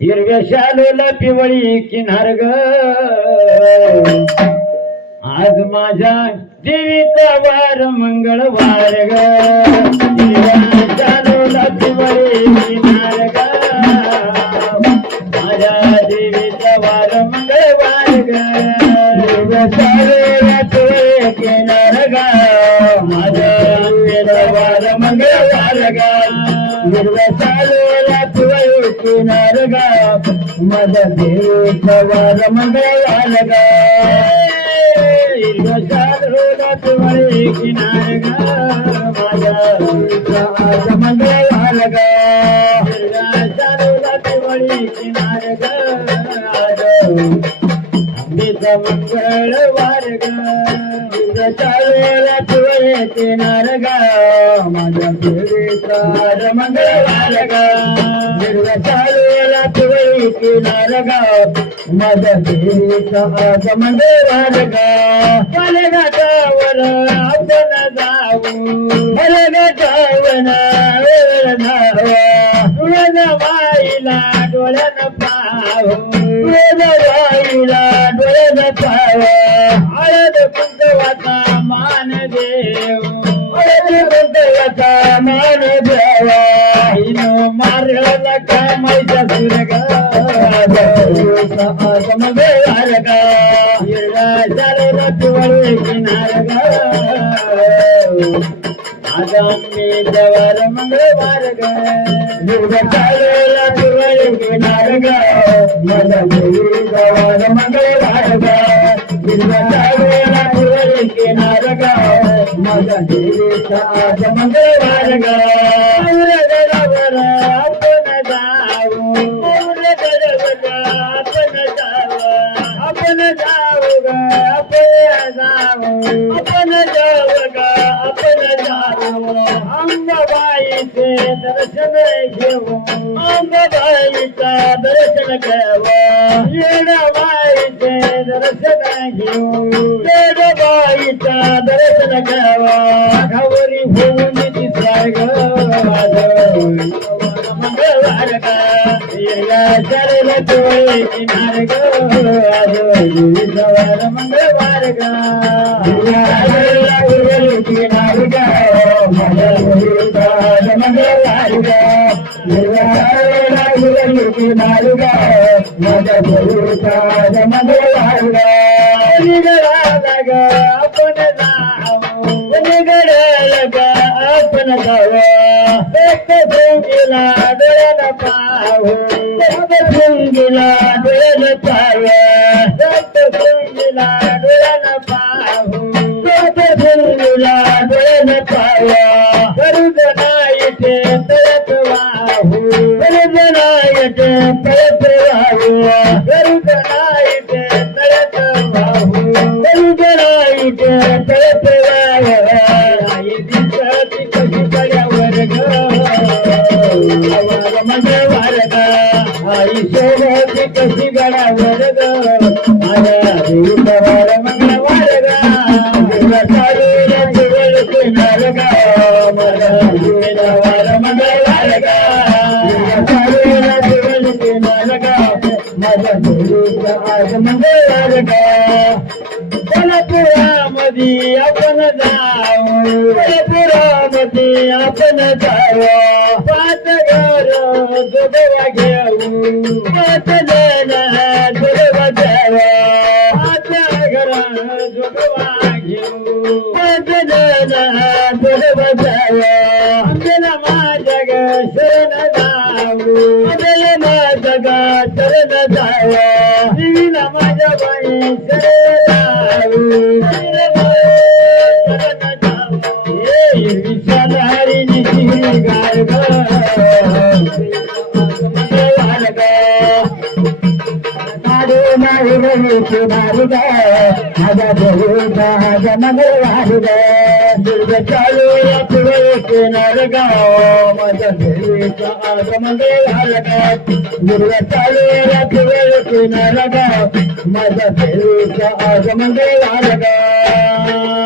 हिरव्या शालूला पिवळी किनार ग आज माझ्या देवीचा वार मंगळवार ग हिरव्या शालूला पिवळी किनार ग माझ्या देवीचा वार मंगळवार ग हिरव्या शालूला पिवळी किनार ग माझ्या देवीचा वार मंगळवार ग हिरव्या शालूला पिवळी किनार ग माझ्या देवीचा वार मंगळवार ग हिरव्या शालूला पिवळी किनार ग माझ्या देवीचा आज मंगळवार ग हिरव्या शालूला पिवळी किनार ग आज आंबेचा मंगळवार ग हिरव्या शालूला पिवळी किनार ग माझ्या देवीचा आज मंगळवार ग हिरव्या शालूला पिवळी किनार ग माझ्या देवीचा आज मंगळवार ग घाटावर आपण जाऊ घाटावर बाईला डोळ्यानं पाहू बाईला डोळ्यानं पाहू हळद कुंकवाचा मान देऊ हळद कुंकवाचा मान द्यावा हिनो मारला का मैसा सुरग आज मंगळवार ग हिरव्या शालूला पिवळी किनार ग आज आंबेचा वार मंगळवार ग हिरव्या शालूला पिवळी किनार ग माझ्या देवीचा वार मंगळवार ग हिरव्या शालूला पिवळी किनार ग माझ्या देवीचा आज मंगळवार ग गडावर आपण जाऊ आपण जाऊ ग आपण जाऊ ग आपण जाऊ अंबाबाईचे दर्शन घेऊ अंबाबाईचा दर्शन घेऊ येणाबाईचे दर्शन घेऊ येणाबाईचा दर्शन घेऊ घावरी होऊन दिसाय ग मंगळवार ग हिरव्या शालूला पिवळी किनार ग आज देवीचा वार मंगळवार ग हिरव्या शालूला पिवळी किनार ग माझ्या देवीचा आज मंगळवार ग हिरव्या शालूला पिवळी किनार ग माझ्या देवीचा आज मंगळवार ग निगडाला ग आपण जाऊ निगडाला ग आपण जाऊ एक भृंगीला डोळ्यानं पाहू एक भृंगीला डोळ्यानं पाहू एक भृंगीला डोळ्यानं पाहू एक भृंगीला डोळ्यानं पाहू गरुड नाईटे तळत वाहू गरुड नाईटे तळत वाहू गरुड नाईटे तळत वाहू गरुड नाईटे तळत वाहू आई दिसती कशी पड्यावर ग मंगळवार ग आई शोभती कशी गडावर ग माझ्या देवीचा वार मंगळवार ग हिरव्या शालूला पिवळी किनार ग माझ्या देवीचा वार मंगळवार ग हिरव्या शालूला पिवळी किनार ग माझ्या देवीचा आज मंगळवार ग कोल्हापुरामध्ये आपण जाऊ कोल्हापुरामध्ये आपण जाऊ पाच घर जोडवा घेऊ पाच जण जोडवा घ्यावा पाच घर जोडवा घेऊ पाच जण जोडवा घ्यावा आंबेला माझ्या ग शरण जाऊ आंबेला माझ्या ग शरण जाऊ देवीला माझ्या बाई शरण हरी निशी गार नाही रही किनार ग माझ्या देवीचा आज मंगळवार ग हिरव्या शालूला पिवळी किनार ग माझ्या देवीचा आज मंगळवार ग हिरव्या शालूला पिवळी किनार ग माझ्या देवीचा आज मंगळवार ग